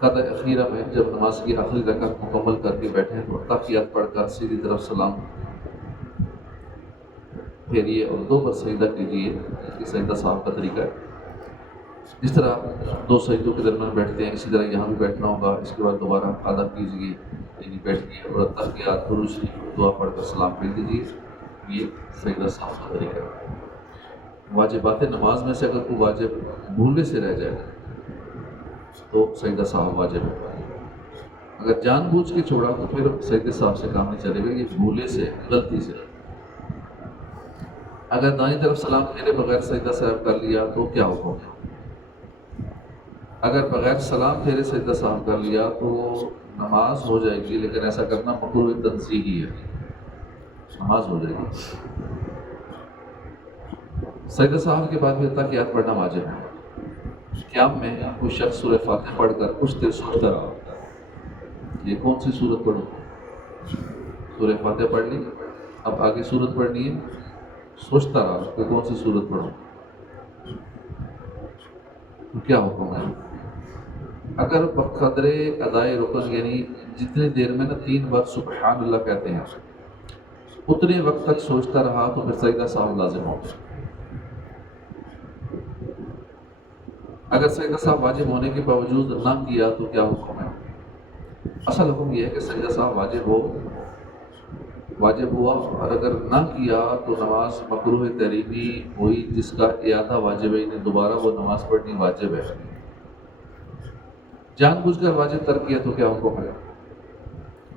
قضاء اخیرہ میں جب نماز کی آخری رکعت مکمل کر کے بیٹھیں تو تحیات پڑھ کر سیدھی طرف سلام پھیریے اور 2 بار سجدہ کیجیے. یہ سجدہ صاحب کا طریقہ ہے. جس طرح 2 سجدوں کے درمیان بیٹھتے ہیں اسی طرح یہاں بھی بیٹھنا ہوگا. اس کے بعد دوبارہ قضا کیجیے، یعنی بیٹھیے اور تحیات درود شریف دعا پڑھ کر سلام پھیر دیجیے. یہ سجدہ صاحب کا طریقہ ہے. واجبات نماز میں سے اگر کوئی واجب بھولنے سے رہ جائے تو سجدہ صاحب واجب ہے. اگر جان بوجھ کے چھوڑا تو پھر سجدہ صاحب سے کام نہیں چلے گا. یہ بھولے سے، غلطی سے. اگر دائیں طرف سلام پھیرے بغیر سجدہ صاحب کر لیا تو کیا حکم ہے؟ اگر بغیر سلام پھیرے سجدہ صاحب کر لیا تو نماز ہو جائے گی، لیکن ایسا کرنا مکروہ تنزیہی ہے. نماز ہو جائے گی. سجدہ صاحب کے بعد بھی تحیات پڑھنا واجب ہے. قیام میں کوئی شخص سورہ فاتحہ پڑھ کر کچھ دیر سوچتا رہا، یہ کون سی سورت پڑھوں؟ سورہ فاتحہ پڑھ لی، اب آگے سورت پڑھنی ہے. سوچتا رہا کہ کون سی سورت پڑھوں، تو کیا حکم ہے؟ اگر بقدر ادائے رکن، یعنی جتنی دیر میں 3 بار سبحان اللہ کہتے ہیں اتنے وقت تک سوچتا رہا تو پھر سجدہ صاحب لازم ہوگا. اگر سجدہ صاحب واجب ہونے کے باوجود نہ کیا تو کیا حکم ہے؟ اصل حکم یہ ہے کہ سجدہ صاحب واجب ہوا اور اگر نہ کیا تو نماز مکروہ تحریمی ہوئی، جس کا اعادہ واجب ہے، یعنی دوبارہ وہ نماز پڑھنی واجب ہے. جان بوجھ کر واجب ترک کیا تو کیا حکم ہے؟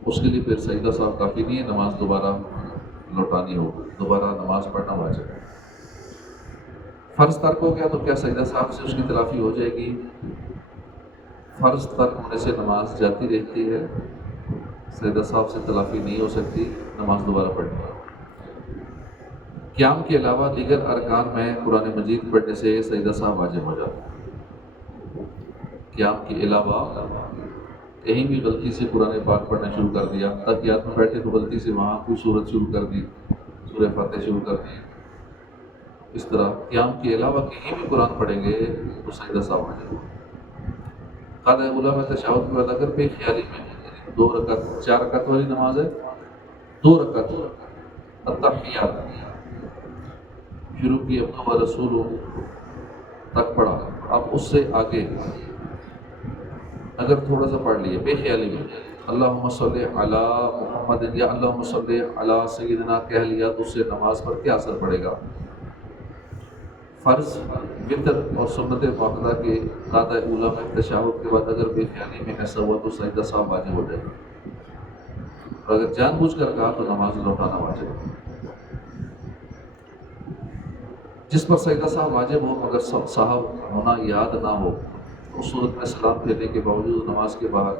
اس کے لیے پھر سجدہ صاحب کافی نہیں ہے، نماز دوبارہ لوٹانی ہوگی، دوبارہ نماز پڑھنا واجب ہے. فرض ترک ہو گیا تو کیا سجدہ صاحب سے اس کی تلافی ہو جائے گی؟ فرض ترک ہونے سے نماز جاتی رہتی ہے، سجدہ صاحب سے تلافی نہیں ہو سکتی، نماز دوبارہ پڑھنی ہے. قیام کے علاوہ دیگر ارکان میں قرآن مجید پڑھنے سے سجدہ صاحب واجب ہو جاتا ہے. قیام کے علاوہ کہیں بھی غلطی سے قرآن پاک پڑھنا شروع کر دیا، تحیات میں بیٹھے تو غلطی سے وہاں کوئی سورت شروع کر دی، سورہ فاتحہ شروع کر دی، اس طرح قیام کے علاوہ کہیں بھی قرآن پڑھیں گے تو سجدہ صاحب واجب ہوگا. قاعدہ اولیٰ میں تشہد کے بعد اگر بے خیالی میں 2 رکعت 4 رکعت والی نماز ہے، 2 رکعت التحیات شروع کی، اپنا رسول تک پڑھا، اب اس سے آگے اگر تھوڑا سا پڑھ لیے بے خیالی میں اللہم صلی علی محمد یا اللہم صلی علی سیدنا کہہ لیا تو اس سے نماز پر کیا اثر پڑے گا؟ فرض، وتر اور سنت مؤکدہ کے قاعدہ اولیٰ میں تشہد کے بعد اگر بے خیالی میں ایسا ہوا تو سجدہ صاحب واجب ہو جائے گا، اور اگر جان بوجھ کر کہا تو نماز لوٹانا واجب ہے. جس پر سجدہ صاحب واجب ہو مگر صاحب ہونا یاد نہ ہو اس صورت میں سلام پھیرنے کے باوجود نماز کے باہر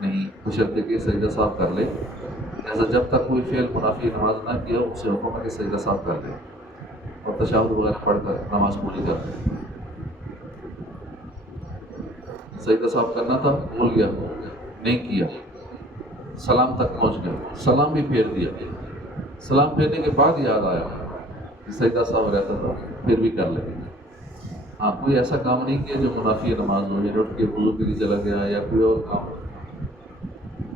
نہیں، بشرطے کہ سجدہ صاحب کر لے. لہٰذا جب تک کوئی فعل منافی نماز نہ کیا اس سے حکم ہے کہ سجدہ صاحب کر لے اور تشہد وغیرہ پڑھ کر نماز پوری کر لے. سجدہ صاحب کرنا تھا، بھول گیا، نہیں کیا، سلام تک پہنچ گیا، سلام بھی پھیر دیا، سلام پھیرنے کے بعد یاد آیا کہ سجدہ صاحب رہتا تھا، پھر بھی کر لے. ہاں، کوئی ایسا کام نہیں کیا جو منافی نماز ہو، یا اٹھ کے وضو کے لیے چلا گیا یا کوئی اور کام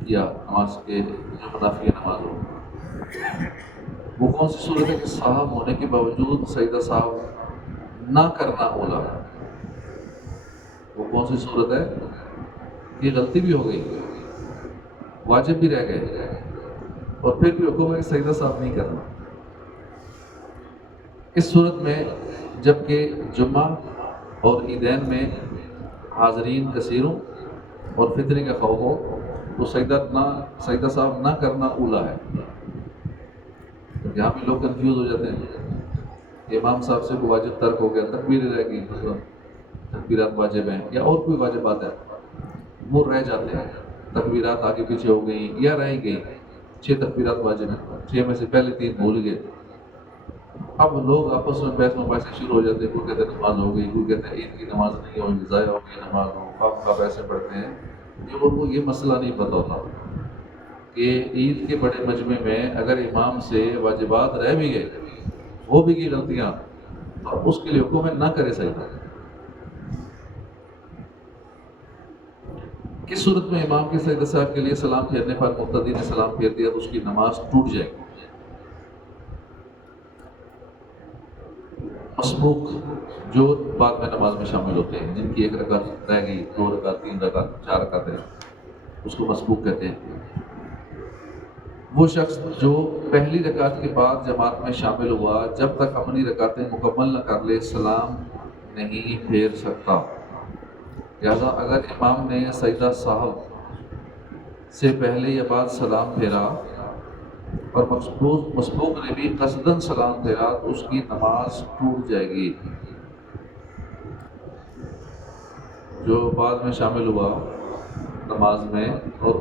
کیا نماز کے جو منافی نماز ہو. وہ کون سی صورت ہے کہ صاحب ہونے کے باوجود سجدہ صاحب نہ کرنا اولا ہے؟ وہ کون سی صورت ہے؟ یہ غلطی بھی ہو گئی، واجب بھی رہ گئے اور پھر بھی حکم ہے کہ سجدہ صاحب نہیں کرنا. اس صورت میں جبکہ جمعہ اور عیدین میں حاضرین کثیروں اور فتنے کا خوف ہو تو سجدہ صاحب نہ کرنا اولا ہے. یہاں بھی لوگ کنفیوز ہو جاتے ہیں، امام صاحب سے کوئی واجب ترک ہو گیا، تکبیر رہ گئی، تکبیرات واجب ہیں یا اور کوئی واجبات ہیں وہ رہ جاتے ہیں، تکبیرات آگے پیچھے ہو گئی یا رہ گئی. 6 تکبیرات واجب ہیں، 6 میں سے پہلے 3 بھول گئے. اب لوگ آپس میں بحث مباحثے شروع ہو جاتے ہیں، کوئی کہتے ہیں نماز ہو گئی، کوئی کہتے ہیں عید کی نماز نہیں ہوگی، ضائع ہو گئی نماز، خواہ پیسے پڑھتے ہیں. لوگوں کو یہ مسئلہ نہیں پتہ ہوتا کہ عید کے بڑے مجمع میں اگر امام سے واجبات رہ بھی گئے، وہ بھی کی غلطیاں، اور اس کے لیے حکم ہے نہ کرے سجدہ. کس صورت میں امام کے سجدہ صاحب کے لیے سلام پھیرنے پر مقتدی نے سلام پھیر دیا تو اس کی نماز ٹوٹ جائے گی؟ مسبوق جو بعد میں نماز میں شامل ہوتے ہیں، جن کی ایک رکعت رہ گئی، 2 رکعت، 3 رکعت، 4 رکعتیں، اس کو مسبوق کہتے ہیں۔ وہ شخص جو پہلی رکعت کے بعد جماعت میں شامل ہوا، جب تک اپنی رکعتیں مکمل نہ کر لے سلام نہیں پھیر سکتا۔ لہذا اگر امام نے سجدہ صاحب سے پہلے یا بعد سلام پھیرا اور مسبوق نے بھی قصداً سلام پھیرا تو اس کی نماز ٹوٹ جائے گی۔ جو بعد میں شامل ہوا نماز میں اور